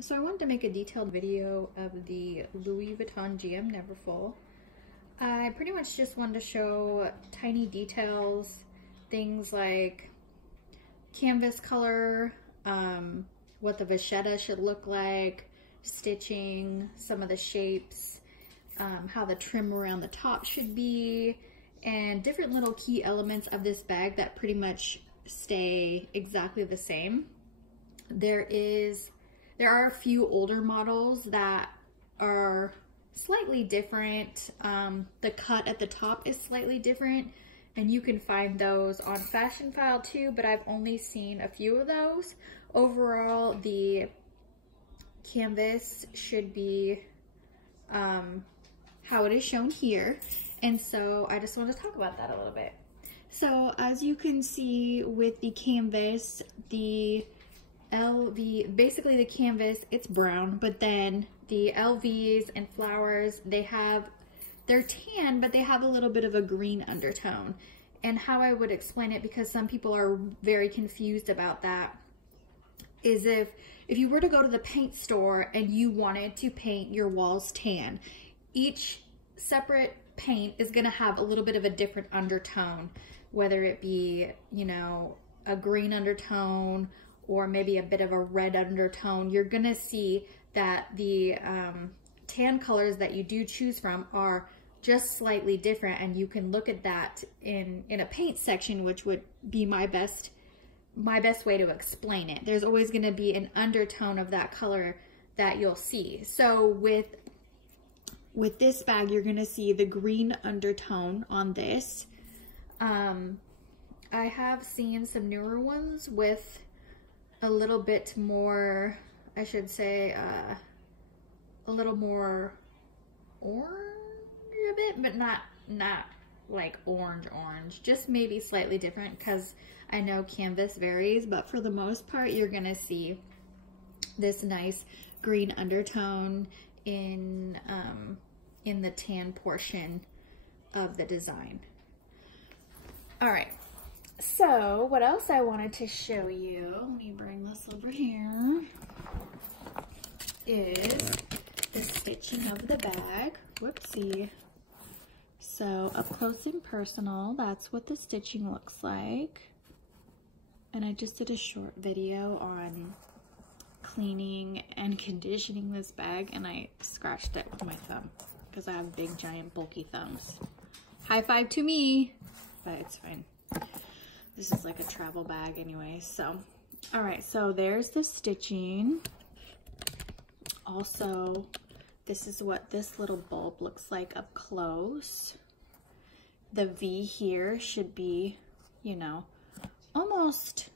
So I wanted to make a detailed video of the Louis Vuitton GM Neverfull. I pretty much just wanted to show tiny details, things like canvas color, what the vachetta should look like, stitching, some of the shapes, how the trim around the top should be, and different little key elements of this bag that pretty much stay exactly the same. There are a few older models that are slightly different. The cut at the top is slightly different, and you can find those on Fashion File too, but I've only seen a few of those. Overall, the canvas should be how it is shown here, and so I just want to talk about that a little bit. So as you can see with the canvas, the LV, basically the canvas, it's brown, but then the LVs and flowers, they're tan, but they have a little bit of a green undertone. And how I would explain it, because some people are very confused about that, is if you were to go to the paint store and you wanted to paint your walls tan, each separate paint is gonna have a little bit of a different undertone, whether it be, you know, a green undertone or maybe a bit of a red undertone. You're gonna see that the tan colors that you do choose from are just slightly different, and you can look at that in a paint section, which would be my best way to explain it. There's always gonna be an undertone of that color that you'll see. So with this bag, you're gonna see the green undertone on this. I have seen some newer ones with a little bit more, I should say, a little more orange a bit, but not like orange, just maybe slightly different, because I know canvas varies, but for the most part, you're gonna see this nice green undertone in the tan portion of the design. All right. So what else I wanted to show you, let me bring this over here, is the stitching of the bag. Whoopsie. So up close and personal, that's what the stitching looks like. And I just did a short video on cleaning and conditioning this bag, and I scratched it with my thumb because I have big, giant, bulky thumbs. High five to me, but it's fine. This is like a travel bag anyway, so. All right, so there's the stitching. Also, this is what this little bulb looks like up close. The V here should be, you know, almost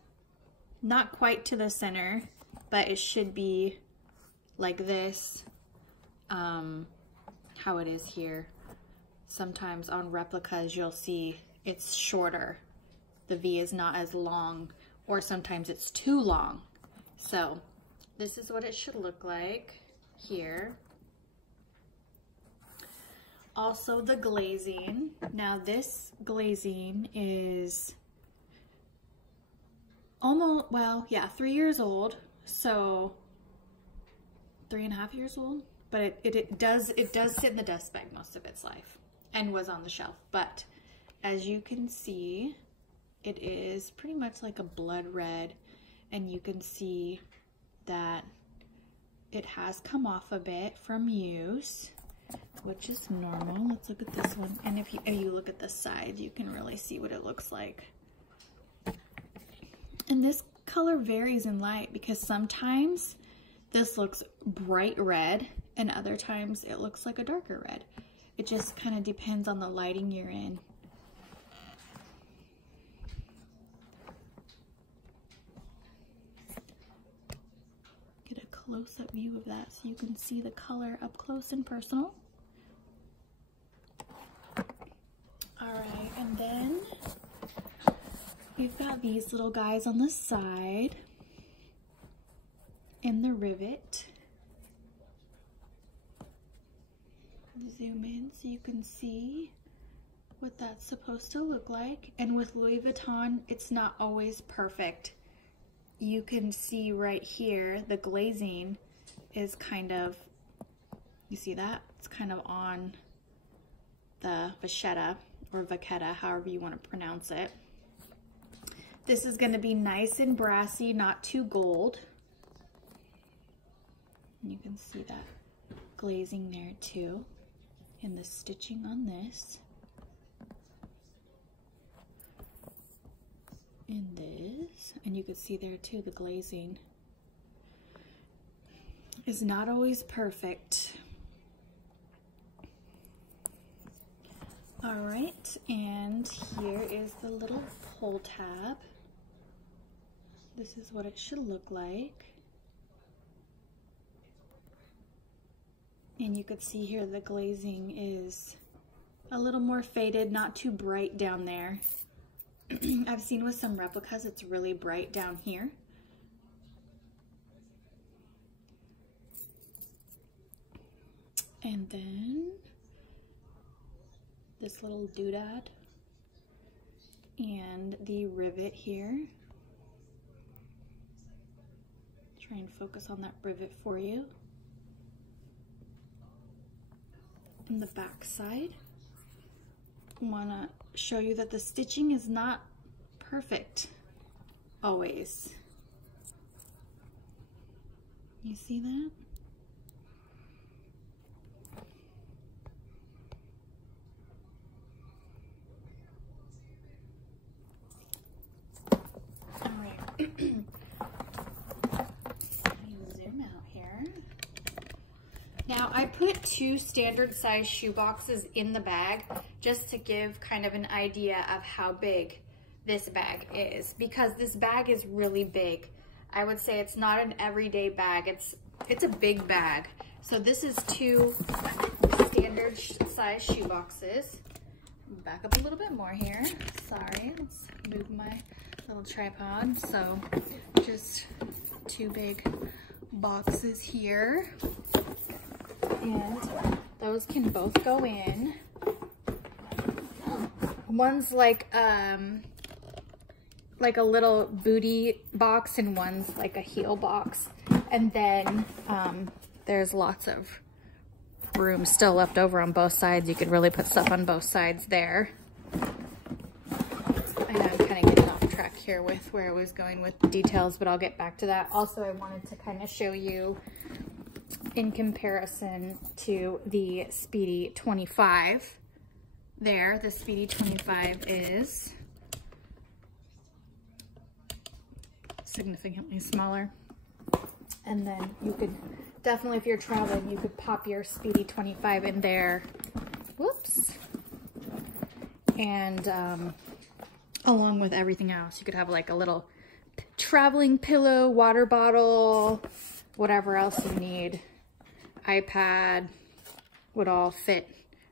not quite to the center, but it should be like this, how it is here. Sometimes on replicas, you'll see it's shorter. The V is not as long, or sometimes it's too long. So this is what it should look like here. Also the glazing. Now this glazing is almost, well, yeah, 3 years old. So 3.5 years old, but it does sit in the dust bag most of its life and was on the shelf. But as you can see, it is pretty much like a blood red, and you can see that it has come off a bit from use, which is normal. Let's look at this one, and if you look at the side, you can really see what it looks like. And this color varies in light, because sometimes this looks bright red and other times it looks like a darker red. It just kind of depends on the lighting you're in. Get a close-up view of that so you can see the color up close and personal. All right, and then we've got these little guys on the side in the rivet. Zoom in so you can see what that's supposed to look like. And with Louis Vuitton, it's not always perfect. You can see right here the glazing is kind of, you see that? It's kind of on the vachetta or vachetta, however you want to pronounce it. This is going to be nice and brassy, not too gold. And you can see that glazing there too, and the stitching on this. And this, and you can see there too, the glazing is not always perfect. All right, and here is the little pull tab. This is what it should look like. And you could see here the glazing is a little more faded, not too bright down there. I've seen with some replicas, it's really bright down here. And then this little doodad and the rivet here. Try and focus on that rivet for you. And the back side. Want to show you that the stitching is not perfect always. You see that? All right. Zoom out here. Now I put 2 standard size shoe boxes in the bag just to give kind of an idea of how big this bag is, because this bag is really big. I would say it's not an everyday bag. It's a big bag. So this is 2 standard size shoe boxes. Back up a little bit more here. Sorry, let's move my little tripod. So just 2 big boxes here. And those can both go in. One's like a little booty box and one's like a heel box. And then there's lots of room still left over on both sides. You could really put stuff on both sides there. And I'm kind of getting off track here with where I was going with the details, but I'll get back to that. Also, I wanted to kind of show you in comparison to the Speedy 25. There, the Speedy 25 is significantly smaller. And then you could definitely, if you're traveling, you could pop your Speedy 25 in there. Whoops. And along with everything else, you could have like a little traveling pillow, water bottle, whatever else you need. iPad would all fit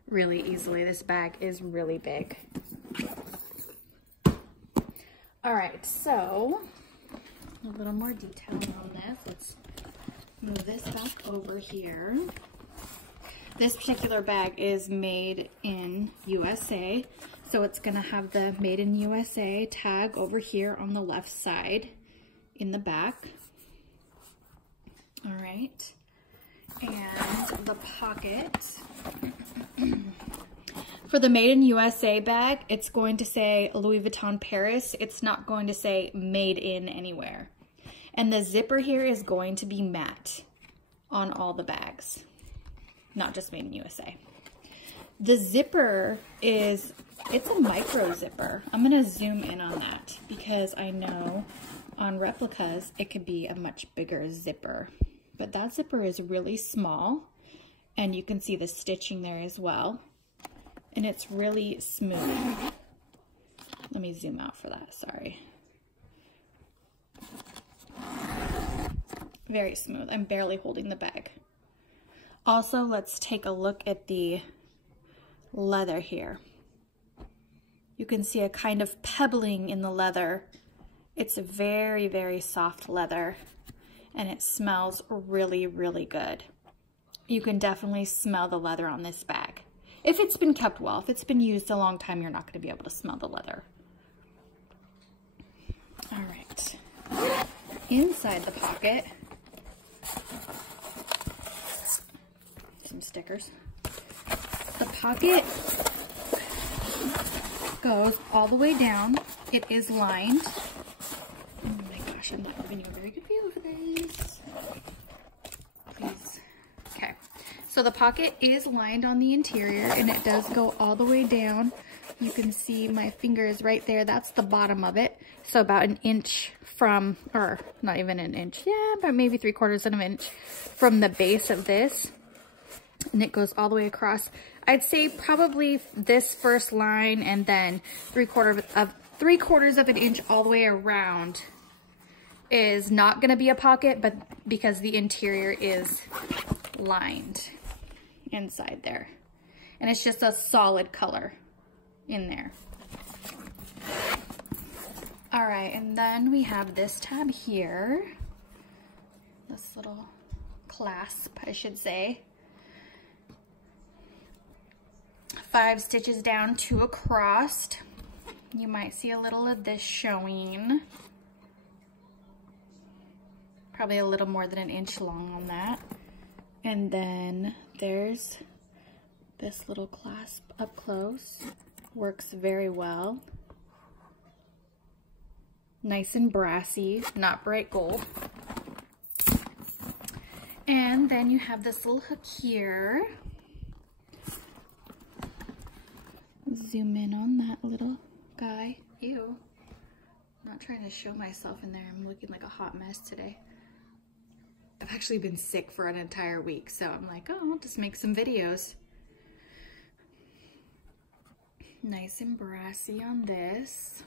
really easily. This bag is really big. All right, so a little more detail on this. Let's move this back over here. This particular bag is made in USA, so it's gonna have the Made in USA tag over here on the left side in the back. All right, and the pocket. For the Made in USA bag, it's going to say Louis Vuitton Paris. It's not going to say Made in anywhere. And the zipper here is going to be matte on all the bags, not just Made in USA. The zipper is, it's a micro zipper. I'm gonna zoom in on that because I know on replicas, it could be a much bigger zipper. But that zipper is really small, and you can see the stitching there as well. And it's really smooth. Let me zoom out for that, sorry. Very smooth. I'm barely holding the bag. Also, let's take a look at the leather here. You can see a kind of pebbling in the leather. It's a very, very soft leather, and it smells really, really good. You can definitely smell the leather on this bag. If it's been kept well, if it's been used a long time, you're not going to be able to smell the leather. All right. Inside the pocket, stickers. The pocket goes all the way down. It is lined. Oh my gosh, I'm not giving you a very good view of this. Please. Okay. So the pocket is lined on the interior and it does go all the way down. You can see my fingers right there. That's the bottom of it. So about an inch from, or not even an inch, yeah, but maybe 3/4 of an inch from the base of this. And it goes all the way across. I'd say probably this first line and then 3/4 of an inch all the way around is not gonna be a pocket, but because the interior is lined inside there. And it's just a solid color in there. All right, and then we have this tab here. This little clasp, I should say. 5 stitches down, 2 across. You might see a little of this showing. Probably a little more than an inch long on that. And then there's this little clasp up close. Works very well. Nice and brassy, not bright gold. And then you have this little hook here. Zoom in on that little guy. Ew. I'm not trying to show myself in there. I'm looking like a hot mess today. I've actually been sick for an entire week, so I'm like, oh, I'll just make some videos. Nice and brassy on this.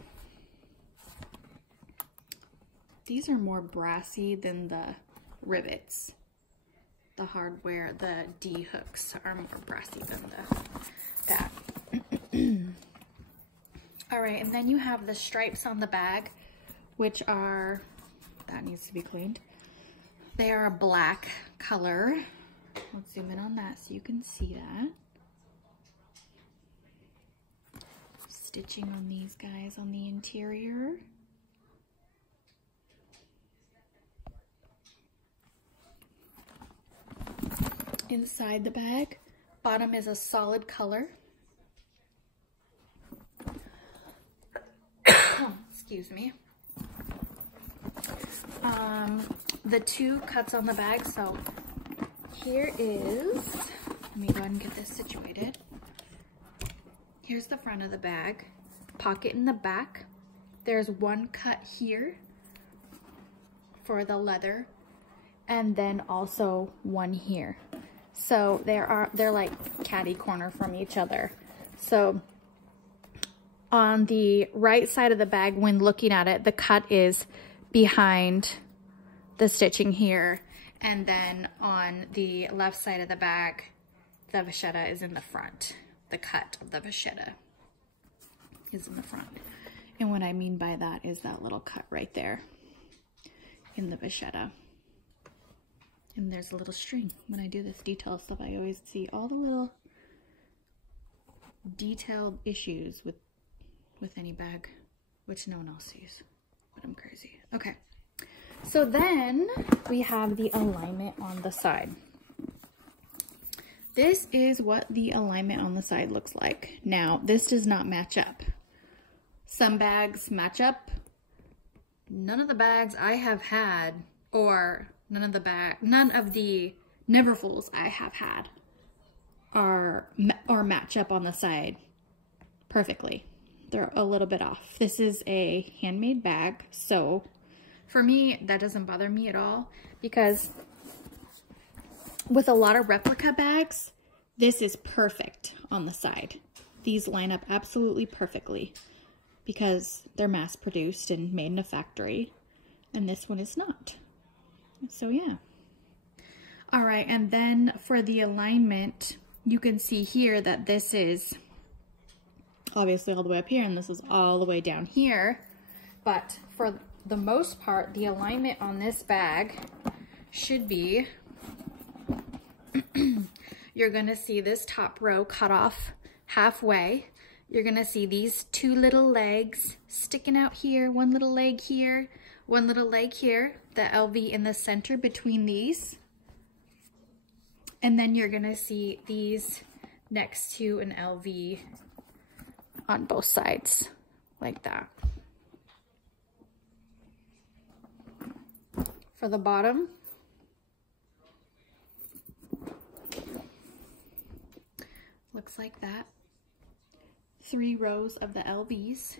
These are more brassy than the rivets. The hardware, the D hooks are more brassy than that. All right, and then you have the stripes on the bag, which are, that needs to be cleaned. They are a black color. Let's zoom in on that so you can see that. Stitching on these guys on the interior. Inside the bag, bottom is a solid color. Excuse me. The 2 cuts on the bag, so here is, let me go ahead and get this situated. Here's the front of the bag, pocket in the back. There's 1 cut here for the leather, and then also 1 here. So they're like catty corner from each other. So on the right side of the bag, when looking at it, the cut is behind the stitching here, and then on the left side of the bag, the vachetta is in the front. The cut of the vachetta is in the front. And what I mean by that is that little cut right there in the vachetta. And there's a little string. When I do this detail stuff, I always see all the little detailed issues with any bag, which no one else sees, but I'm crazy. Okay, so then we have the alignment on the side. This is what the alignment on the side looks like. Now, this does not match up. Some bags match up. None of the bags I have had, or none of the Neverfulls I have had are match up on the side perfectly. They're a little bit off. This is a handmade bag, so for me, that doesn't bother me at all, because with a lot of replica bags, this is perfect on the side. These line up absolutely perfectly because they're mass produced and made in a factory, and this one is not. So yeah. All right, and then for the alignment, you can see here that this is obviously all the way up here, and this is all the way down here. But for the most part, the alignment on this bag should be, you're gonna see this top row cut off halfway. You're gonna see these 2 little legs sticking out here, 1 little leg here, 1 little leg here, the LV in the center between these. And then you're gonna see these next to an LV on both sides, like that. For the bottom, looks like that. 3 rows of the LVs.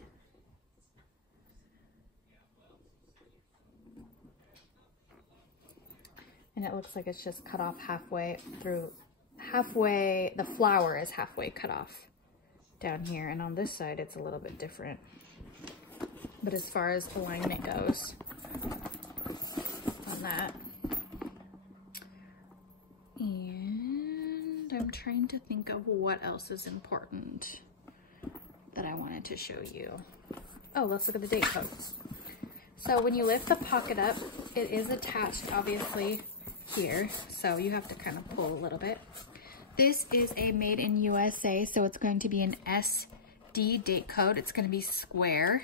And it looks like it's just cut off halfway through, the flower is halfway cut off down here. And on this side, it's a little bit different. But as far as alignment goes on that. And I'm trying to think of what else is important that I wanted to show you. Oh, let's look at the date codes. So when you lift the pocket up, it is attached obviously here, so you have to kind of pull a little bit. This is a made in USA, so it's going to be an SD date code. It's going to be square.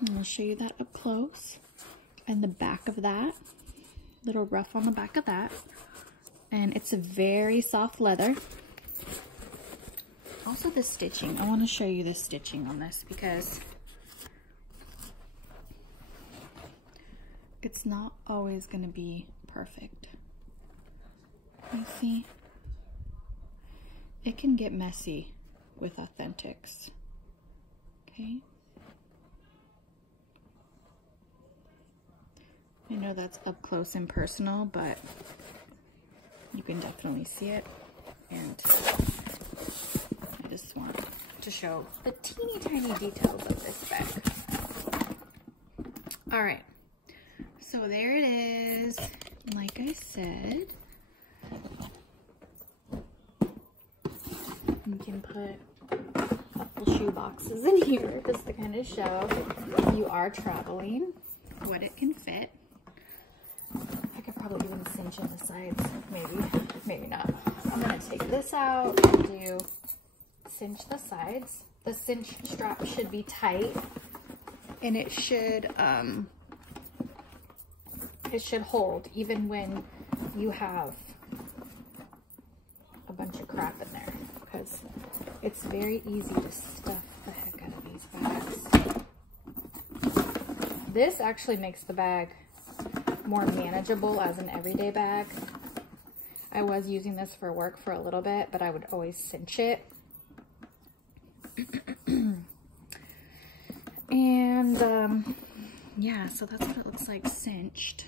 And I'll show you that up close. And the back of that, little rough on the back of that. And it's a very soft leather. Also the stitching, I want to show you the stitching on this because it's not always going to be perfect. You see? It can get messy with authentics. Okay? I know that's up close and personal, but you can definitely see it. And I just want to show the teeny tiny details of this bag. All right. So there it is. Like I said, you can put a couple shoe boxes in here just to kind of show if you are traveling what it can fit. I could probably even cinch in the sides, maybe not. I'm gonna take this out and cinch the sides. The cinch strap should be tight, and it should hold even when you have a bunch of crap in there, because it's very easy to stuff the heck out of these bags. This actually makes the bag more manageable as an everyday bag. I was using this for work for a little bit, but I would always cinch it. And yeah, so that's what it looks like cinched.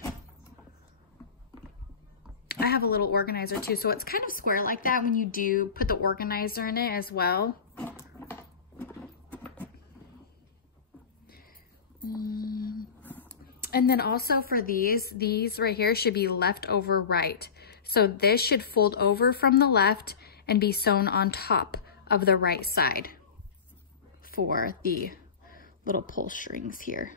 I have a little organizer too, so it's kind of square like that when you do put the organizer in it as well. And then also for these right here should be left over right. So this should fold over from the left and be sewn on top of the right side for the little pull strings here.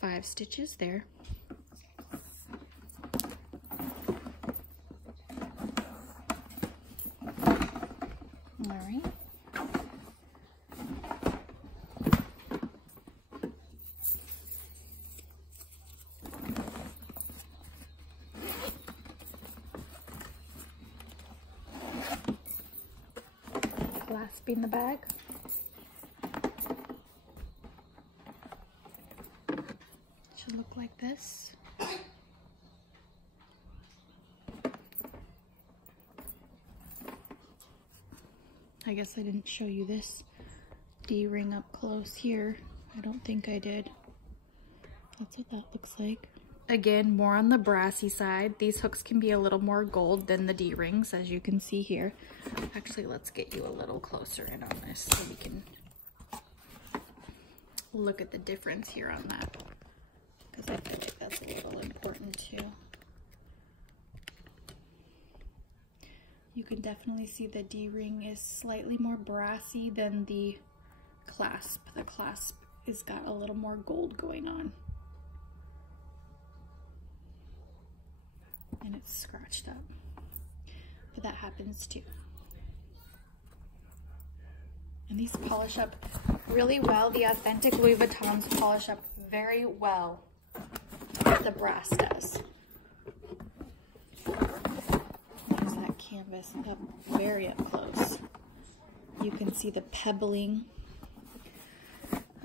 5 stitches there. All right. Clasping the bag. Should look like this. I guess I didn't show you this D-ring up close here. I don't think I did. That's what that looks like. Again, more on the brassy side. These hooks can be a little more gold than the D-rings, as you can see here. Actually, let's get you a little closer in on this so we can look at the difference here on that, because I feel like that's a little important too. You can definitely see the D-ring is slightly more brassy than the clasp. The clasp has got a little more gold going on. And it's scratched up, but that happens too. And these polish up really well. The authentic Louis Vuittons polish up very well. the brass does. There's that canvas up very up close. You can see the pebbling.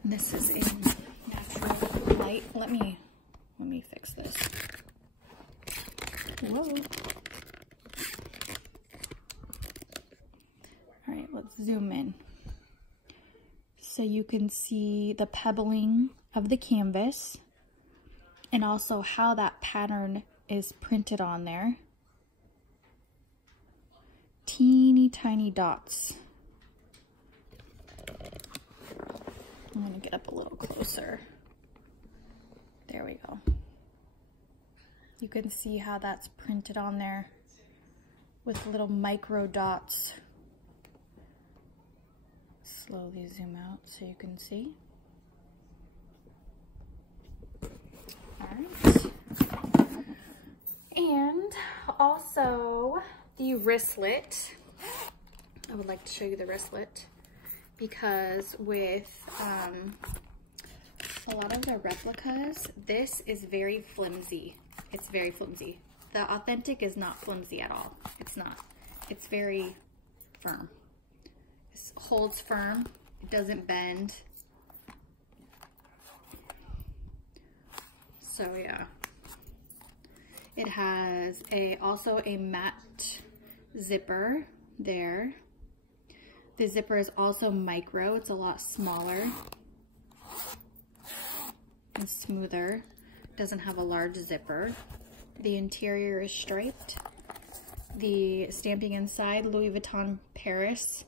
This is in natural light. Let me fix this. Whoa. All right, let's zoom in. So you can see the pebbling of the canvas and also how that pattern is printed on there. Teeny tiny dots. I'm gonna get up a little closer. There we go. You can see how that's printed on there with little micro dots. Slowly zoom out so you can see. All right. And also the wristlet. I would like to show you the wristlet because with a lot of the replicas, this is very flimsy. It's very flimsy. The authentic is not flimsy at all. It's not. It's very firm. It holds firm. It doesn't bend. So yeah. It has also a matte zipper there. The zipper is also micro. It's a lot smaller and smoother. Doesn't have a large zipper. The interior is striped. The stamping inside, Louis Vuitton Paris,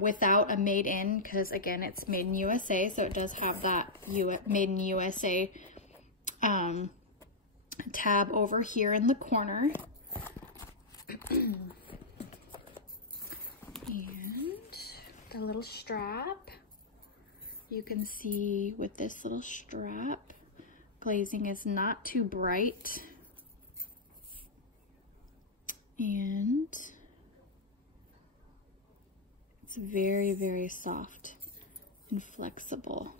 without a made in, because again, it's made in USA, so it does have that made in USA tab over here in the corner. And the little strap, you can see with this little strap, glazing is not too bright, and it's very, very soft and flexible.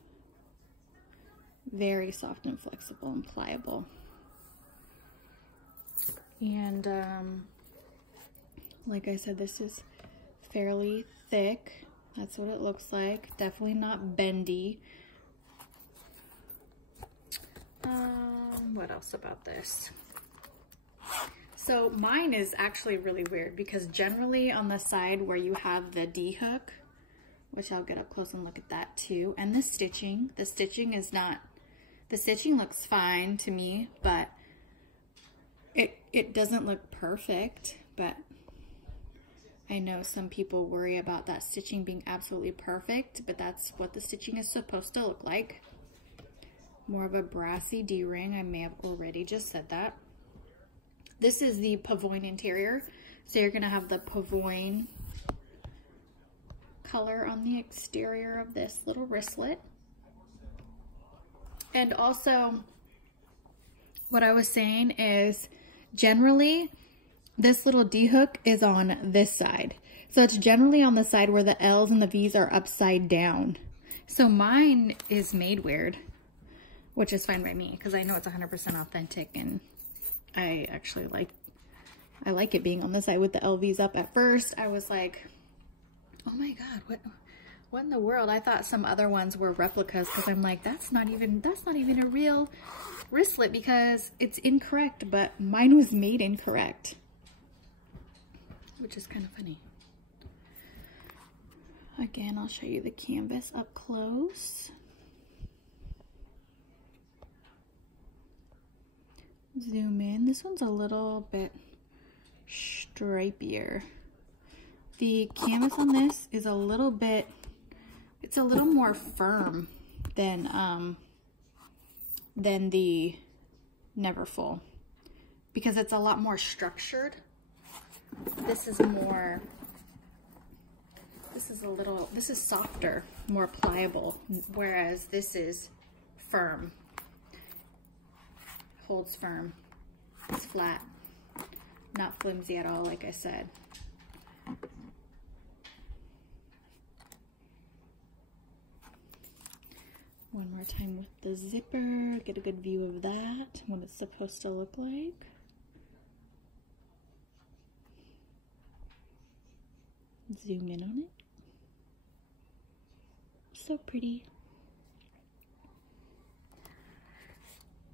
Very soft and flexible and pliable. And like I said, this is fairly thick. That's what it looks like. Definitely not bendy. What else about this? So mine is actually really weird because generally on the side where you have the D hook, which I'll get up close and look at that too, and the stitching is not, the stitching looks fine to me, but it doesn't look perfect. But I know some people worry about that stitching being absolutely perfect, but that's what the stitching is supposed to look like. More of a brassy D-ring. I may have already just said that. This is the pavoine interior. So you're gonna have the pavoine color on the exterior of this little wristlet. And also, what I was saying is generally this little D-hook is on this side. So it's generally on the side where the L's and the V's are upside down. So mine is made weird, which is fine by me because I know it's 100% authentic, and I actually like it being on the side with the LVs up. At first I was like, oh my god, what in the world? I thought some other ones were replicas because I'm like, that's not even a real wristlet because it's incorrect, but mine was made incorrect, which is kind of funny. Again, I'll show you the canvas up close. Zoom in. This one's a little bit stripier. The canvas on this is a little bit, it's a little more firm than the Neverfull because it's a lot more structured. This is more, this is softer, more pliable, whereas this is firm. Holds firm. It's flat. Not flimsy at all, like I said. One more time with the zipper, get a good view of that, what it's supposed to look like. Zoom in on it. So pretty.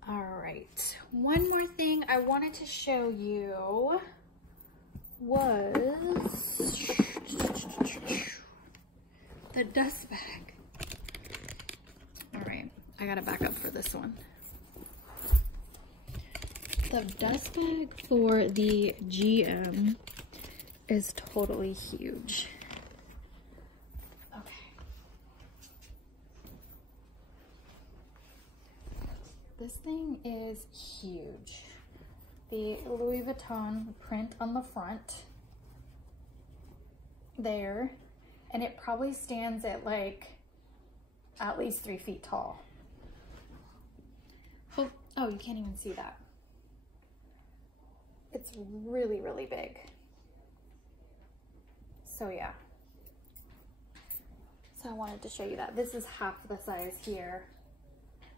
All right, one more thing I wanted to show you was the dust bag. All right, I gotta back up for this one. The dust bag for the GM is totally huge. Okay. This thing is huge. The Louis Vuitton print on the front there, and it probably stands at like at least 3 feet tall. Oh, you can't even see that. It's really, really big. So yeah. So I wanted to show you that. This is half the size here.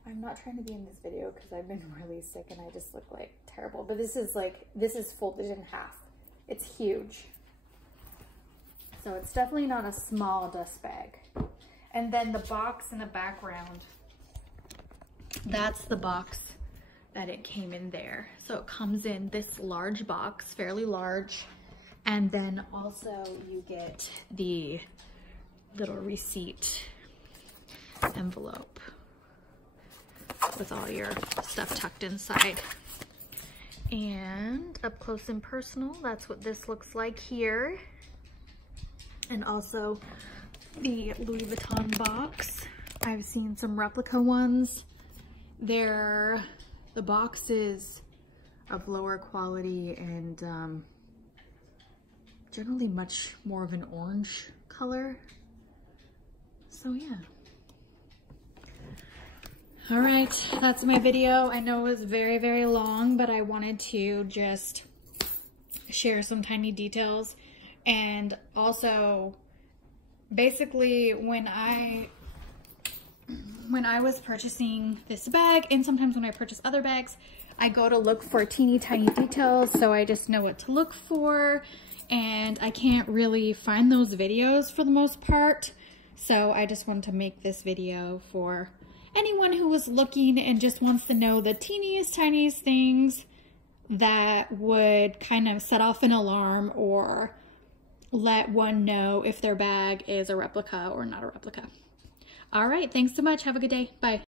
I'm not trying to be in this video because I've been really sick and I just look like terrible. But this is folded in half. It's huge. So it's definitely not a small dust bag. And then the box in the background, that's the box that it came in there. So it comes in this large box, fairly large. And then also you get the little receipt envelope with all your stuff tucked inside. And up close and personal, that's what this looks like here. And also the Louis Vuitton box. I've seen some replica ones. The box is of lower quality and generally much more of an orange color. So yeah. All right, that's my video. I know it was very, very long, but I wanted to just share some tiny details. And also, basically, when I was purchasing this bag, and sometimes when I purchase other bags, I go to look for teeny tiny details, so I just know what to look for. And I can't really find those videos for the most part. So I just wanted to make this video for anyone who was looking and just wants to know the teeniest, tiniest things that would kind of set off an alarm or let one know if their bag is a replica or not a replica. All right, thanks so much. Have a good day. Bye.